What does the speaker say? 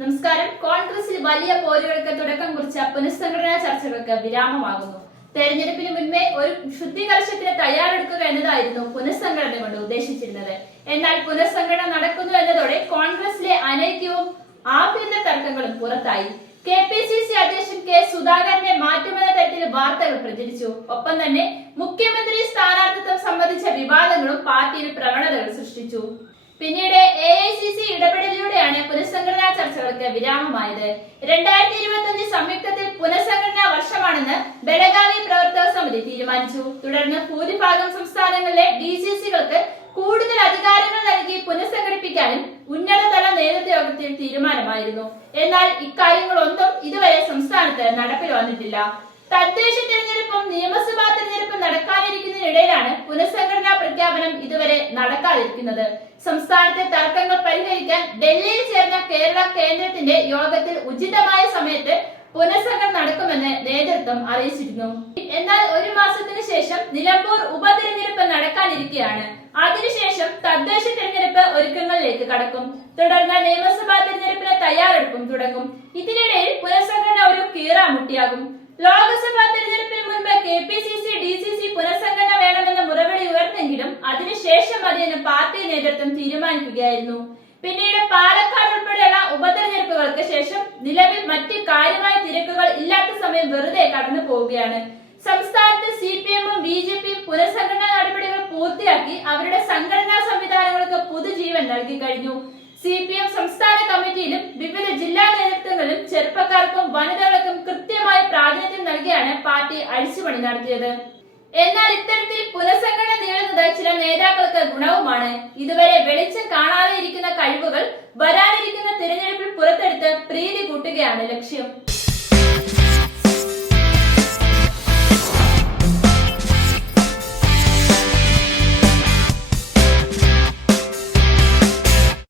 നമസ്കാരം. കോൺഗ്രസിൽ വലിയ പോരുകൾക്ക് തുടക്കം കുറിച്ച പുനഃസംഘടനാ ചർച്ചകൾക്ക് വിരാമമാകുന്നു. തെരഞ്ഞെടുപ്പിന് മുൻപേ ഒരു ശുദ്ധീകർഷത്തിന് തയ്യാറെടുക്കുക എന്നതായിരുന്നു പുനഃസംഘടന കൊണ്ട് ഉദ്ദേശിച്ചിരുന്നത്. എന്നാൽ പുനഃസംഘടന നടക്കുന്നു എന്നതോടെ കോൺഗ്രസിലെ അനൈക്യവും ആഭ്യന്തര തർക്കങ്ങളും പുറത്തായി. കെ പി സി സി അധ്യക്ഷൻ കെ സുധാകരനെ മാറ്റുമെന്ന തരത്തിൽ വാർത്തകൾ പ്രചരിച്ചു. ഒപ്പം തന്നെ മുഖ്യമന്ത്രി സ്ഥാനാർത്ഥിത്വം സംബന്ധിച്ച വിവാദങ്ങളും പാർട്ടിയിൽ പ്രവണതകൾ സൃഷ്ടിച്ചു. പിന്നീട് എ ഐ സി സി പുനഃസംഘടനാ ചർച്ചകൾക്ക് വിരാമമായത്. രണ്ടായിരത്തി ഇരുപത്തി സംയുക്തത്തിൽ പുനഃസംഘടനാ വർഷമാണെന്ന് ബലഗാവി പ്രവർത്തക സമിതി തീരുമാനിച്ചു. തുടർന്ന് ഭൂരിഭാഗം സംസ്ഥാനങ്ങളിലെ ഡി ജി സികൾക്ക് കൂടുതൽ അധികാരങ്ങൾ നൽകി പുനഃസംഘടിപ്പിക്കാനും ഉന്നതതല നേതൃത്വ യോഗത്തിൽ തീരുമാനമായിരുന്നു. എന്നാൽ ഇക്കാര്യങ്ങളൊന്നും ഇതുവരെ സംസ്ഥാനത്ത് നടപ്പിൽ വന്നിട്ടില്ല. തദ്ദേശ തെരഞ്ഞെടുപ്പും നിയമസഭാ തെരഞ്ഞെടുപ്പും നടക്കാനിരിക്കുന്നതിനിടയിലാണ് പുനഃസംഘടനാ പ്രഖ്യാപനം ഇതുവരെ നടക്കാതിരിക്കുന്നത്. സംസ്ഥാനത്തെ തർക്കങ്ങൾ പരിഹരിക്കാൻ ഡൽഹിയിൽ കേരള കേന്ദ്രത്തിന്റെ യോഗത്തിൽ ഉചിതമായ സമയത്ത് പുനഃസംഘം നടക്കുമെന്ന് നേതൃത്വം അറിയിച്ചിരുന്നു. എന്നാൽ ഒരു മാസത്തിന് ശേഷം നിലമ്പൂർ ഉപതെരഞ്ഞെടുപ്പ് നടക്കാനിരിക്കെയാണ്. അതിനുശേഷം തദ്ദേശ തെരഞ്ഞെടുപ്പ് ഒരുക്കങ്ങളിലേക്ക് കടക്കും. തുടർന്ന് നിയമസഭാ തെരഞ്ഞെടുപ്പിന് തയ്യാറെടുപ്പും തുടങ്ങും. ഇതിനിടയിൽ പുനഃസംഘടന ഒരു കീറാമുട്ടിയാകും. ലോക്സഭാ തെരഞ്ഞെടുപ്പിന് മുൻപ് K P C C D C C പുനഃസംഘടന വേണമെന്ന മുറവിളി ഉയർന്നെങ്കിലും അതിനുശേഷം അതിന് പാർട്ടി നേതൃത്വം തീരുമാനിക്കുകയായിരുന്നു. പിന്നീട് പാലക്കാട് ഉൾപ്പെടെയുള്ള ഉപതെരഞ്ഞെടുപ്പുകൾക്ക് ശേഷം നിലവിൽ മറ്റ് കാര്യമായ തിരക്കുകൾ ഇല്ലാത്ത സമയം വെറുതെ കടന്നു പോവുകയാണ്. സംസ്ഥാനത്ത് സി പി എമ്മും ബി ജെ പിയും പുനഃസംഘടനാ നടപടികൾ പൂർത്തിയാക്കി അവരുടെ സംഘടനാ സംവിധാനങ്ങൾക്ക് പുതുജീവൻ നൽകി കഴിഞ്ഞു. സി പി എം സംസ്ഥാന കമ്മിറ്റിയിലും വിവിധ ജില്ലാ നേതൃത്വങ്ങളിലും ചെറുപ്പക്കാർക്കും വനിതകൾക്കും കൃത്യമായ പ്രാതിനിധ്യം നൽകിയാണ് പാർട്ടി അഴിച്ചുപണി നടത്തിയത്. എന്നാൽ ഇത്തരത്തിൽ പുനഃസംഘടന നേടുന്നത് ചില നേതാക്കൾക്ക് ഗുണവുമാണ്. ഇതുവരെ വെളിച്ചം കാണാതെ ഇരിക്കുന്ന കഴിവുകൾ വരാനിരിക്കുന്ന തിരഞ്ഞെടുപ്പിൽ പുറത്തെടുത്ത് പ്രീതി കൂട്ടുകയാണ് ലക്ഷ്യം.